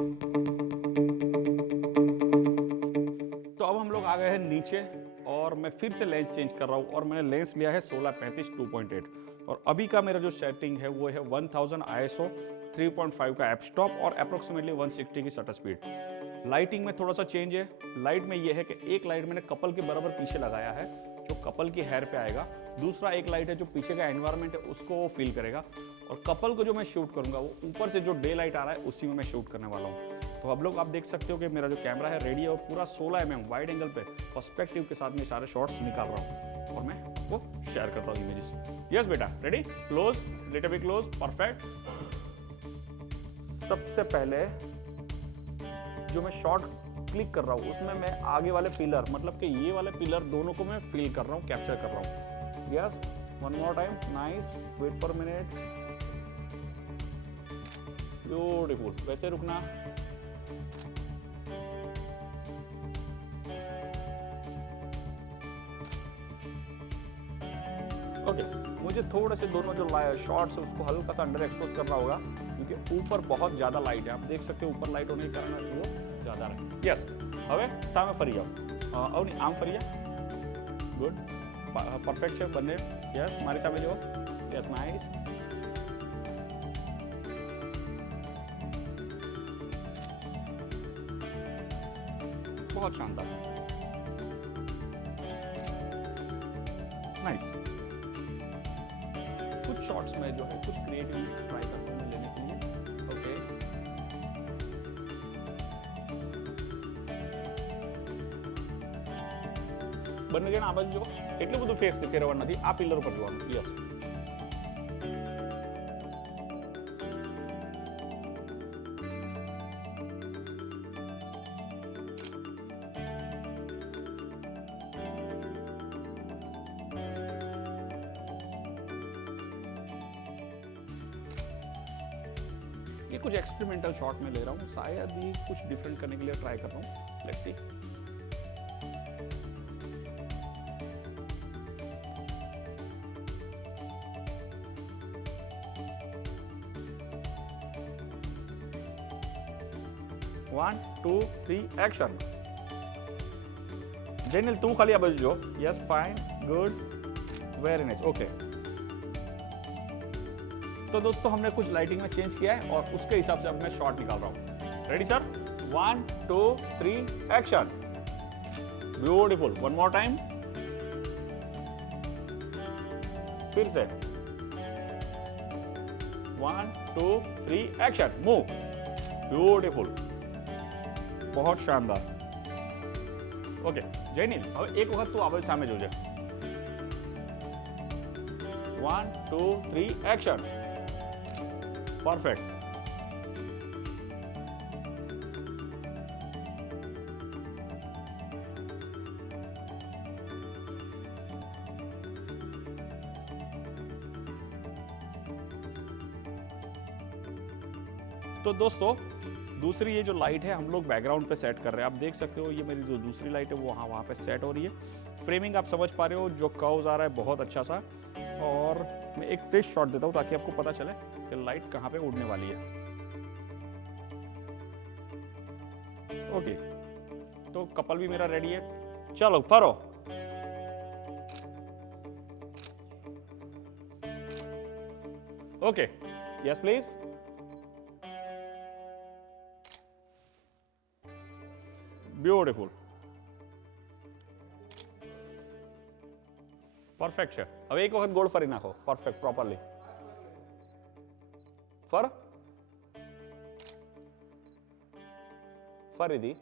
तो अब हम लोग आ गए हैं नीचे और मैं फिर से लेंस चेंज कर रहा हूँ और मैंने लेंस लिया है 16-35 2.8 और अभी का मेरा जो सेटिंग है वो है 1000 ISO 3.5 का एप स्टॉप और अप्रोक्सीमेटली 160 की शटर स्पीड। लाइटिंग में थोड़ा सा चेंज है। लाइट में ये है कि एक लाइट मैंने कपल के बराबर पीछे लगाया है जो कपल की हेयर पे आएगा, दूसरा एक लाइट है जो पीछे का एनवायरनमेंट है उसको वो फील करेगा और कपल को जो मैं शूट करूंगा वो ऊपर से जो डे लाइट आ रहा है उसी में मैं शूट करने वाला हूँ। तो अब लोग आप देख सकते हो कि मेरा जो कैमरा है रेडी है और पूरा 16 mm वाइड एंगल पे पर्सपेक्टिव के साथ में सारे शॉट्स निकाल रहा हूँ और मैं वो शेयर करता हूँ इमेजेस। यस बेटा, ready, close, little bit close, perfect. सबसे पहले जो मैं शॉट क्लिक कर रहा हूँ उसमें मैं आगे वाले पिलर मतलब कि ये वाले पिलर दोनों को मैं फील कर रहा हूँ, कैप्चर कर रहा हूँ। Yes, one more time, nice, wait for minute, beautiful. वैसे रुकना, ओके। मुझे थोड़े से दोनों जो शॉट्स है उसको हल्का सा अंडर एक्सपोज करना होगा क्योंकि ऊपर बहुत ज्यादा लाइट है। आप देख सकते हो ऊपर लाइट होने के कारण वो ज्यादा है। यस, હવે સામે ફરી જાઓ। અવની આમ ફરી જા, ગુડ, પરફેક્ટ છે બંને। યસ, મારી સામે જુઓ, યસ, નાઇસ। बहुत शानदार, नाइस। कुछ शॉट्स में जो है कुछ क्रिएटिव ट्राई करता हूँ मैं लेने के लिए। ओके, બંને જણ આ બાજુ જો, એટલું બધું ફેસ ફેરવવાનું નથી, આ પિલર ઉપર જોવાનું। યસ, ये कुछ एक्सपेरिमेंटल शॉट में ले रहा हूँ, शायद ही कुछ डिफरेंट करने के लिए ट्राई कर रहा हूँ। Let's see. One two three action. Jainil तू खाली आ बाजू जो। Yes, fine, good, very nice, okay. तो दोस्तों हमने कुछ लाइटिंग में चेंज किया है और उसके हिसाब से अब मैं शॉट निकाल रहा हूं। Ready sir, 1 2 3 action. Beautiful, one more time, फिर से 1 2 3 एक्शन, मूव, ब्यूटीफुल, बहुत शानदार। ओके जैनिल, अब एक वक्त तू आवाज सामने जो जाए। 1 2 3 एक्शन, परफेक्ट। तो दोस्तों दूसरी ये जो लाइट है हम लोग बैकग्राउंड पे सेट कर रहे हैं। आप देख सकते हो ये मेरी जो दूसरी लाइट है वो वहाँ पे सेट हो रही है। फ्रेमिंग आप समझ पा रहे हो, जो कर्व्स आ रहा है बहुत अच्छा सा। और मैं एक टेस्ट शॉट देता हूँ ताकि आपको पता चले कि लाइट कहाँ पे उड़ने वाली है। ओके, तो कपल भी मेरा रेडी है, चलो furrow. Okay, yes please. Beautiful, perfect है। अब एक वक्त गोल फरी नाखो, परफेक्ट, प्रॉपरली फर फरी दी।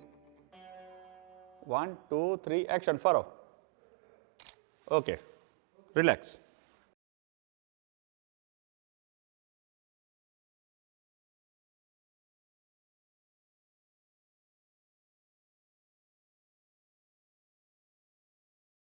1 2 3 एक्शन, फरो। Okay, relax.